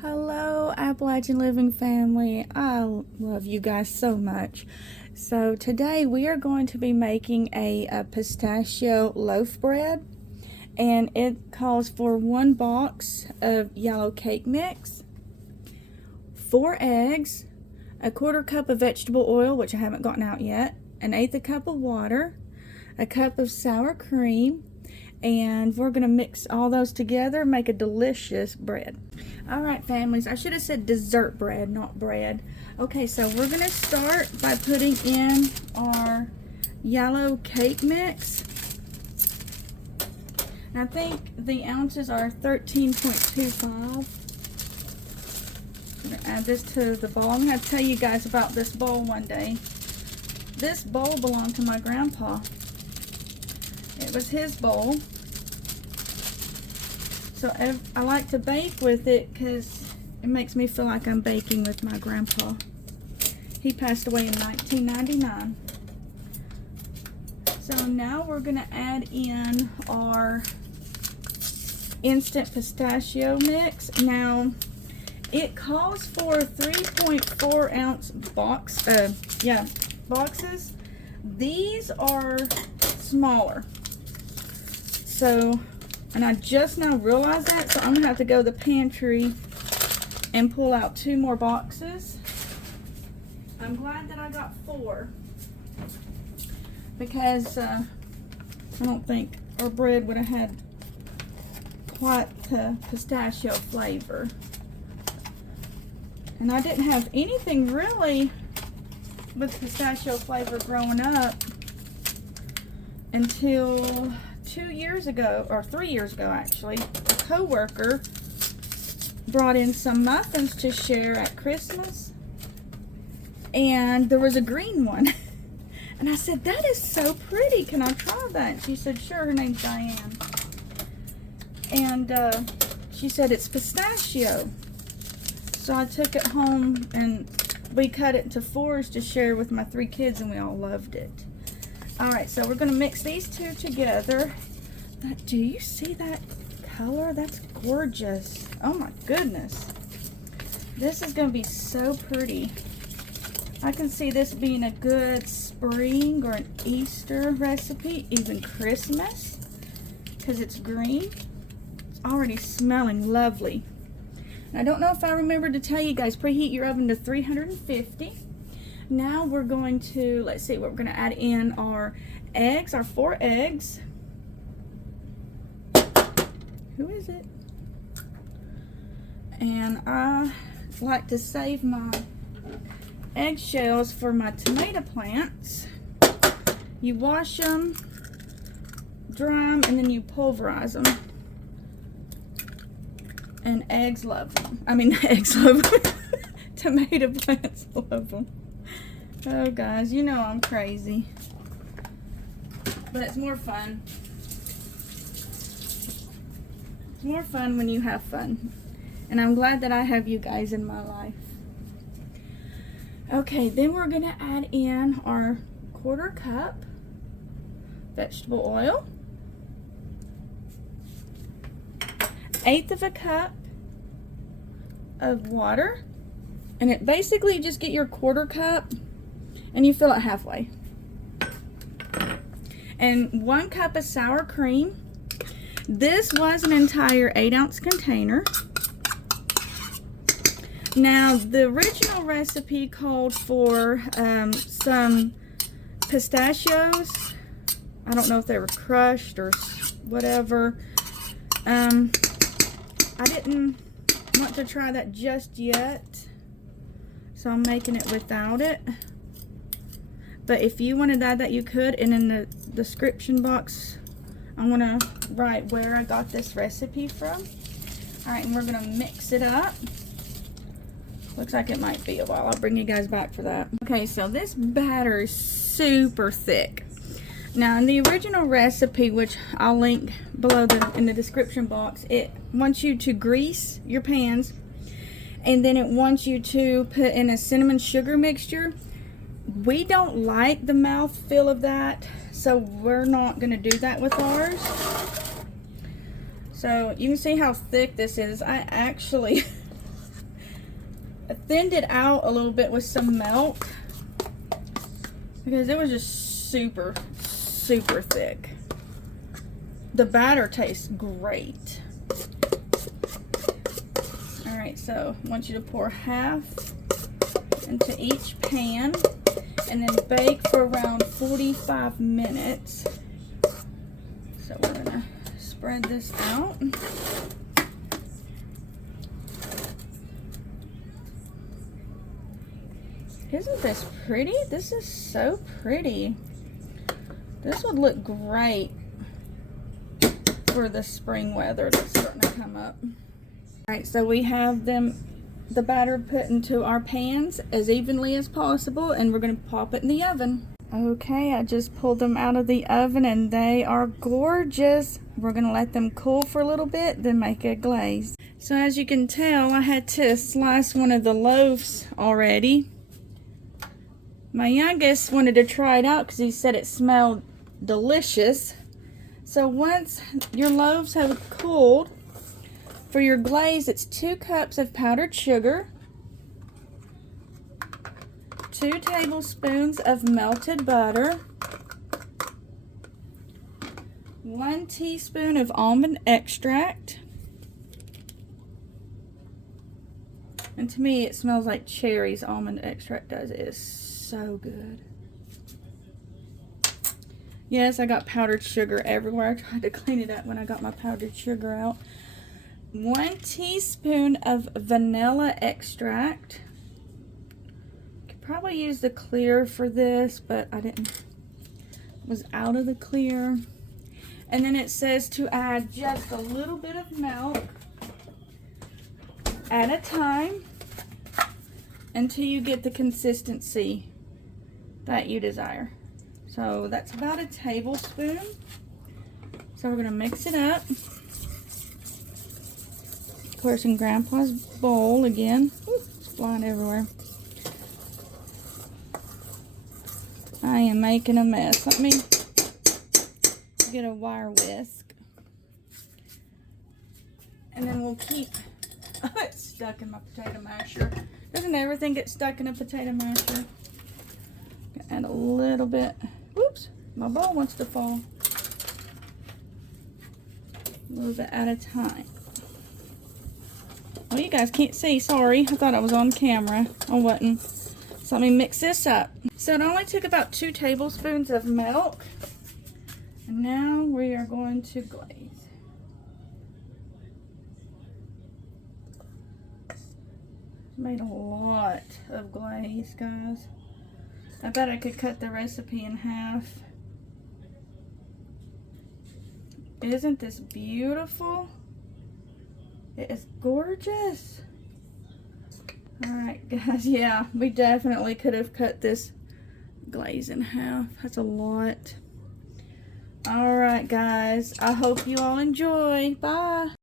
Hello, Appalachian Living family. I love you guys so much. So today we are going to be making a pistachio loaf bread, and it calls for 1 box of yellow cake mix, 4 eggs, a 1/4 cup of vegetable oil, which I haven't gotten out yet, 1/8 cup of water, a cup of sour cream, and we're going to mix all those together and make a delicious bread. Alright families, I should have said dessert bread, not bread. Okay, so we're going to start by putting in our yellow cake mix. And I think the ounces are 13.25. I'm going to add this to the bowl. I'm going to tell you guys about this bowl one day. This bowl belonged to my grandpa. It was his bowl. So I like to bake with it because it makes me feel like I'm baking with my grandpa. He passed away in 1999. So now we're going to add in our instant pistachio mix. Now it calls for 3.4 ounce boxes. These are smaller. So, and I just now realized that, so I'm going to have to go to the pantry and pull out 2 more boxes. I'm glad that I got 4 because I don't think our bread would have had quite the pistachio flavor. And I didn't have anything really with pistachio flavor growing up until 2 years ago, or 3 years ago actually. A co-worker brought in some muffins to share at Christmas, and there was a green one. And I said, that is so pretty, can I try that? And she said, sure. Her name's Diane. And she said, it's pistachio. So I took it home and we cut it into 4s to share with my 3 kids, and we all loved it. Alright, so we're going to mix these 2 together. Do you see that color? That's gorgeous. Oh my goodness. This is going to be so pretty. I can see this being a good spring or an Easter recipe, even Christmas, because it's green. It's already smelling lovely. And I don't know if I remembered to tell you guys, preheat your oven to 350. Now we're going to, let's see, we're going to add in our eggs, our 4 eggs. Who is it? And I like to save my eggshells for my tomato plants. You wash them, dry them, and then you pulverize them. And eggs love them. I mean, eggs love them. Tomato plants love them. Oh, guys, you know I'm crazy. But it's more fun. It's more fun when you have fun. And I'm glad that I have you guys in my life. Okay, then we're going to add in our 1/4 cup vegetable oil. 1/8 cup of water. And it basically just get your 1/4 cup and you fill it halfway. And 1 cup of sour cream. This was an entire 8-ounce container. Now, the original recipe called for some pistachios. I don't know if they were crushed or whatever. I didn't want to try that just yet, so I'm making it without it. But if you wanted to add that, you could. And in the description box, I'm going to write where I got this recipe from. Alright, and we're going to mix it up. Looks like it might be a while. I'll bring you guys back for that. Okay, so this batter is super thick. Now, in the original recipe, which I'll link below in the description box, it wants you to grease your pans, and then it wants you to put in a cinnamon sugar mixture. We don't like the mouthfeel of that, so we're not going to do that with ours. So you can see how thick this is. I actually I thinned it out a little bit with some milk because it was just super, super thick. The batter tastes great. Alright, so I want you to pour half into each pan and then bake for around 45 minutes. So we're going to spread this out. Isn't this pretty? This is so pretty. This would look great for the spring weather that's starting to come up. Alright, so we have the batter put into our pans as evenly as possible, and we're going to pop it in the oven. Okay, I just pulled them out of the oven and they are gorgeous. We're going to let them cool for a little bit, then make a glaze. So as you can tell, I had to slice one of the loaves already. My youngest wanted to try it out because he said it smelled delicious. So once your loaves have cooled, for your glaze, it's 2 cups of powdered sugar, 2 tablespoons of melted butter, 1 teaspoon of almond extract, and to me it smells like cherries. Almond extract does. It is so good. Yes, I got powdered sugar everywhere. I tried to clean it up when I got my powdered sugar out. 1 teaspoon of vanilla extract. Could probably use the clear for this, but I didn't. Was out of the clear. And then it says to add just a little bit of milk at a time until you get the consistency that you desire. So that's about a tablespoon. So we're going to mix it up. Of course, in Grandpa's bowl again. Ooh, it's flying everywhere. I am making a mess. Let me get a wire whisk. And then we'll keep... Oh, it's stuck in my potato masher. Doesn't everything get stuck in a potato masher? Add a little bit. Whoops, my bowl wants to fall. A little bit at a time. Well, you guys can't see, sorry. I thought I was on camera. I wasn't. So let me mix this up. So it only took about 2 tablespoons of milk. And now we are going to glaze. Made a lot of glaze, guys. I bet I could cut the recipe in half. Isn't this beautiful? It is gorgeous. Alright guys, yeah, we definitely could have cut this glaze in half. That's a lot. Alright guys, I hope you all enjoy. Bye.